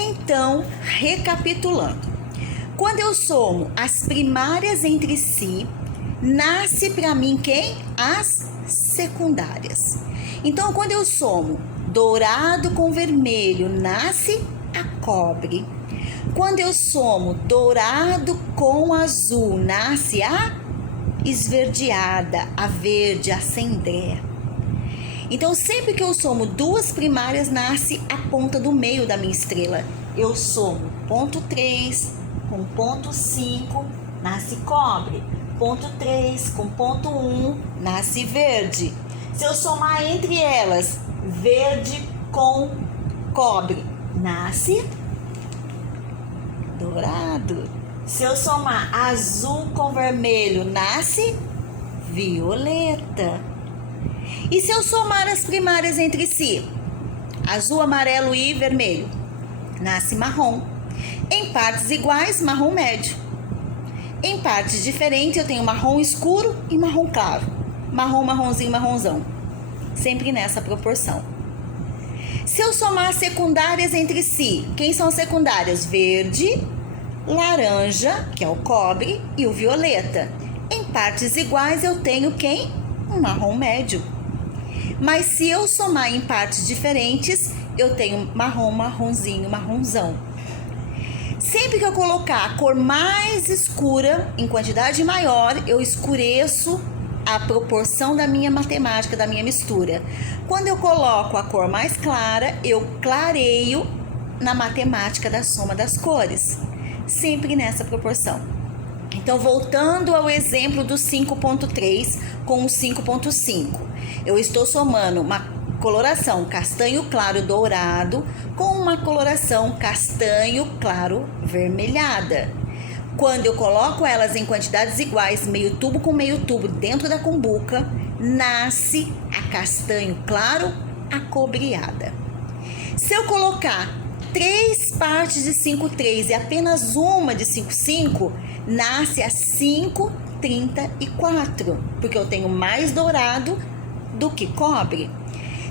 Então, recapitulando, quando eu somo as primárias entre si, nasce para mim quem? As secundárias. Então, quando eu somo dourado com vermelho, nasce a cobre. Quando eu somo dourado com azul, nasce a esverdeada, a verde, a cendré. Então, sempre que eu somo duas primárias, nasce a ponta do meio da minha estrela. Eu somo ponto 3 com ponto 5, nasce cobre. Ponto 3 com ponto 1, nasce verde. Se eu somar entre elas, verde com cobre, nasce dourado. Se eu somar azul com vermelho, nasce violeta. E se eu somar as primárias entre si, azul, amarelo e vermelho, nasce marrom. Em partes iguais, marrom médio. Em partes diferentes, eu tenho marrom escuro e marrom claro. Marrom, marronzinho, marronzão. Sempre nessa proporção. Se eu somar as secundárias entre si, quem são as secundárias? Verde, laranja, que é o cobre, e o violeta. Em partes iguais, eu tenho quem? Um marrom médio. Mas se eu somar em partes diferentes, eu tenho marrom, marronzinho, marronzão. Sempre que eu colocar a cor mais escura em quantidade maior, eu escureço a proporção da minha matemática, da minha mistura. Quando eu coloco a cor mais clara, eu clareio na matemática da soma das cores. Sempre nessa proporção. Então, voltando ao exemplo do 5.3 com o 5.5, eu estou somando uma coloração castanho claro dourado com uma coloração castanho claro vermelhada. Quando eu coloco elas em quantidades iguais, meio tubo com meio tubo dentro da cumbuca, nasce a castanho claro acobreada. Se eu colocar 3 partes de 5,3 e apenas uma de 5,5, nasce a 5,34, porque eu tenho mais dourado do que cobre.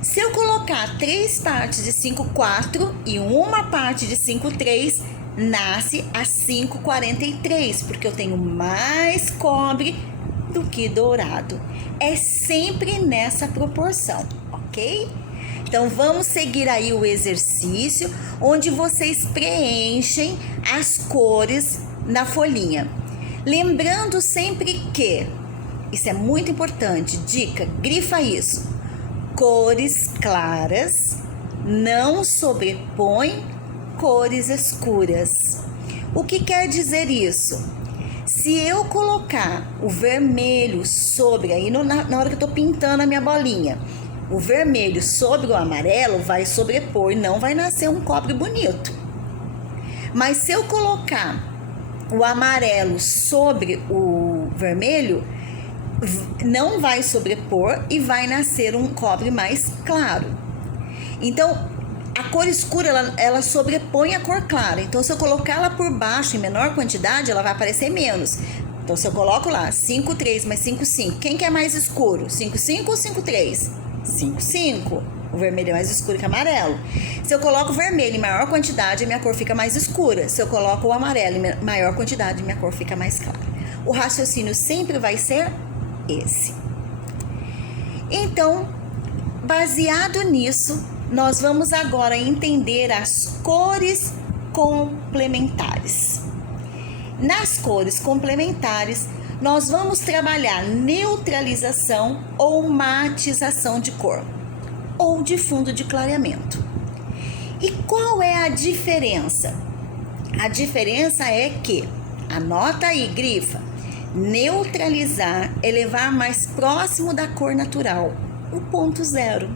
Se eu colocar 3 partes de 5,4 e uma parte de 5,3, nasce a 5,43, porque eu tenho mais cobre do que dourado. É sempre nessa proporção, ok? Então, vamos seguir aí o exercício, onde vocês preenchem as cores na folhinha. Lembrando sempre que, isso é muito importante, dica, grifa isso, cores claras não sobrepõem cores escuras. O que quer dizer isso? Se eu colocar o vermelho sobre, aí na hora que eu tô pintando a minha bolinha, o vermelho sobre o amarelo vai sobrepor, não vai nascer um cobre bonito. Mas se eu colocar o amarelo sobre o vermelho, não vai sobrepor e vai nascer um cobre mais claro. Então, a cor escura, ela sobrepõe a cor clara. Então, se eu colocar ela por baixo em menor quantidade, ela vai aparecer menos. Então, se eu coloco lá 5,3 mais 5,5, quem que é mais escuro? 5,5 ou 5,3? 5,5. O vermelho é mais escuro que o amarelo. Se eu coloco o vermelho em maior quantidade, minha cor fica mais escura. Se eu coloco o amarelo em maior quantidade, minha cor fica mais clara. O raciocínio sempre vai ser esse. Então, baseado nisso, nós vamos agora entender as cores complementares. Nas cores complementares, nós vamos trabalhar neutralização ou matização de cor, ou de fundo de clareamento. E qual é a diferença? A diferença é que, anota aí, grifa, neutralizar é levar mais próximo da cor natural, o ponto zero.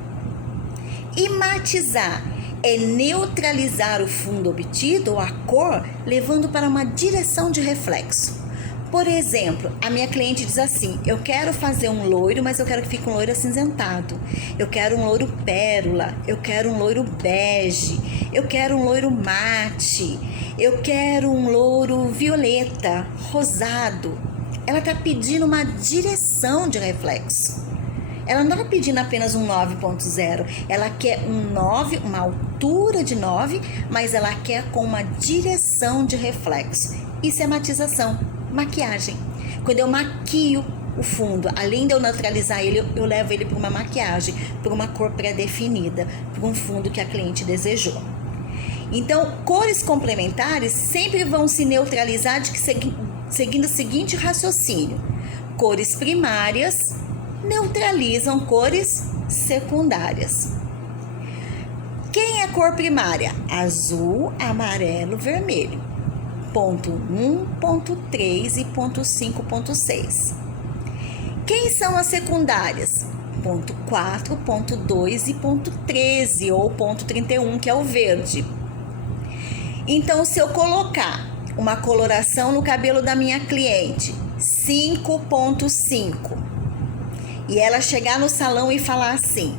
E matizar é neutralizar o fundo obtido ou a cor, levando para uma direção de reflexo. Por exemplo, a minha cliente diz assim, eu quero fazer um loiro, mas eu quero que fique um loiro acinzentado. Eu quero um loiro pérola, eu quero um loiro bege, eu quero um loiro mate, eu quero um loiro violeta, rosado. Ela está pedindo uma direção de reflexo. Ela não está pedindo apenas um 9.0, ela quer um 9, uma altura de 9, mas ela quer com uma direção de reflexo. Isso é matização, maquiagem. Quando eu maquio o fundo, além de eu neutralizar ele, eu levo ele para uma maquiagem, para uma cor pré-definida, para um fundo que a cliente desejou. Então, cores complementares sempre vão se neutralizar seguindo o seguinte raciocínio: cores primárias neutralizam cores secundárias. Quem é cor primária? Azul, amarelo, vermelho. Ponto 1, ponto 3 e ponto 5.6. Quem são as secundárias? Ponto 4, ponto 2 e ponto 13 ou ponto 31, que é o verde. Então, se eu colocar uma coloração no cabelo da minha cliente, 5.5, e ela chegar no salão e falar assim: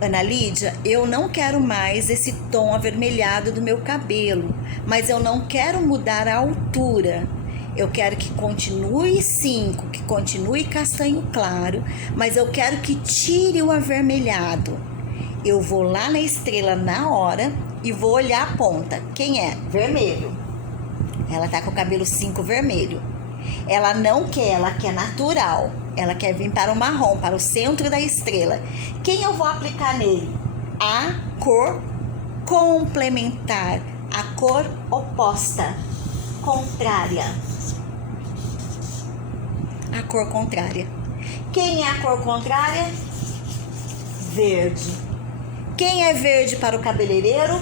Ana Lídia, eu não quero mais esse tom avermelhado do meu cabelo, mas eu não quero mudar a altura. Eu quero que continue 5, que continue castanho claro, mas eu quero que tire o avermelhado. Eu vou lá na estrela na hora e vou olhar a ponta. Quem é? Vermelho. Ela tá com o cabelo 5 vermelho. Ela não quer, ela quer natural. Ela quer vir para o marrom, para o centro da estrela. Quem eu vou aplicar nele? A cor complementar, a cor oposta, contrária. A cor contrária. Quem é a cor contrária? Verde. Quem é verde para o cabeleireiro?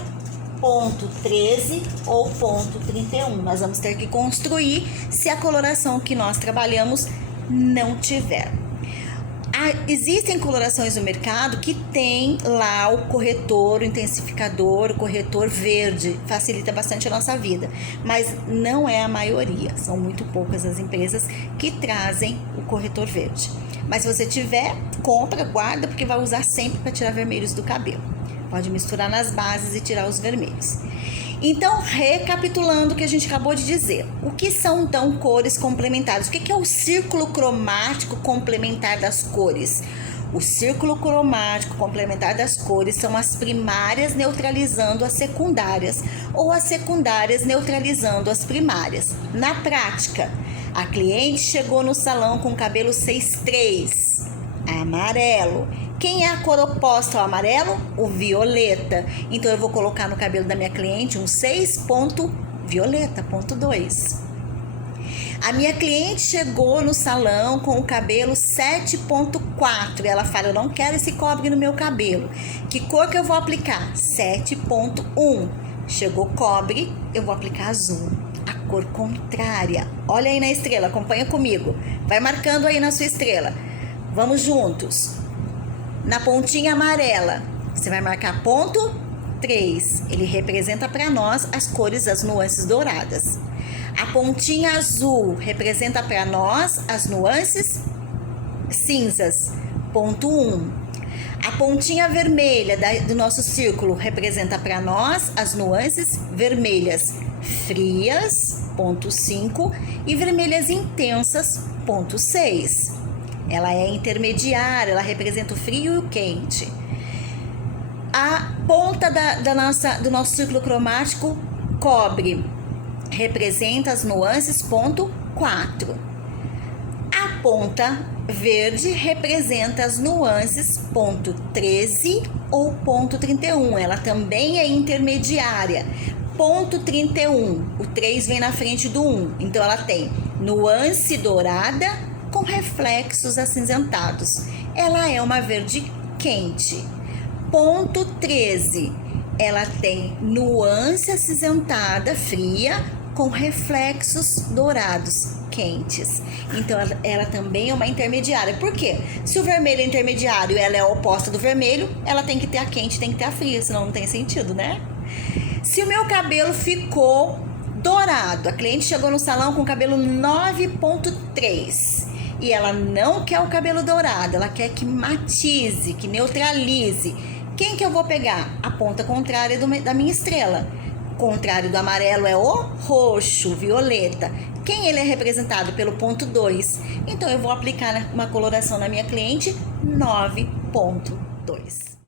Ponto 13 ou ponto 31. Nós vamos ter que construir se a coloração que nós trabalhamos não tiver. Existem colorações no mercado que tem lá o corretor, o intensificador, o corretor verde, facilita bastante a nossa vida, mas não é a maioria, são muito poucas as empresas que trazem o corretor verde. Mas se você tiver, compra, guarda, porque vai usar sempre para tirar vermelhos do cabelo. Pode misturar nas bases e tirar os vermelhos. Então, recapitulando o que a gente acabou de dizer, o que são então cores complementares? O que é o círculo cromático complementar das cores? O círculo cromático complementar das cores são as primárias neutralizando as secundárias ou as secundárias neutralizando as primárias. Na prática, a cliente chegou no salão com cabelo 6.3, amarelo. Quem é a cor oposta ao amarelo? O violeta. Então, eu vou colocar no cabelo da minha cliente um 6 ponto violeta, ponto 2. A minha cliente chegou no salão com o cabelo 7.4. Ela fala: eu não quero esse cobre no meu cabelo. Que cor que eu vou aplicar? 7.1. Chegou cobre, eu vou aplicar azul. A cor contrária. Olha aí na estrela, acompanha comigo. Vai marcando aí na sua estrela. Vamos juntos. Na pontinha amarela, você vai marcar ponto 3. Ele representa para nós as cores, as nuances douradas. A pontinha azul representa para nós as nuances cinzas, ponto 1. A pontinha vermelha do nosso círculo representa para nós as nuances vermelhas frias, ponto 5, e vermelhas intensas, ponto 6. Ela é intermediária, ela representa o frio e o quente. A ponta do nosso círculo cromático, cobre, representa as nuances, ponto 4. A ponta verde representa as nuances, ponto 13 ou ponto 31. Ela também é intermediária, ponto 31. O 3 vem na frente do 1. Então, ela tem nuance dourada com reflexos acinzentados. Ela é uma verde quente. Ponto 13. Ela tem nuance acinzentada, fria, com reflexos dourados, quentes. Então, ela também é uma intermediária. Por quê? Se o vermelho é intermediário e ela é a oposta do vermelho, ela tem que ter a quente, tem que ter a fria, senão não tem sentido, né? Se o meu cabelo ficou dourado, a cliente chegou no salão com o cabelo 9.3 e ela não quer o cabelo dourado, ela quer que matize, que neutralize. Quem que eu vou pegar? A ponta contrária da minha estrela. O contrário do amarelo é o roxo, violeta. Quem ele é representado pelo ponto 2? Então, eu vou aplicar uma coloração na minha cliente 9.2.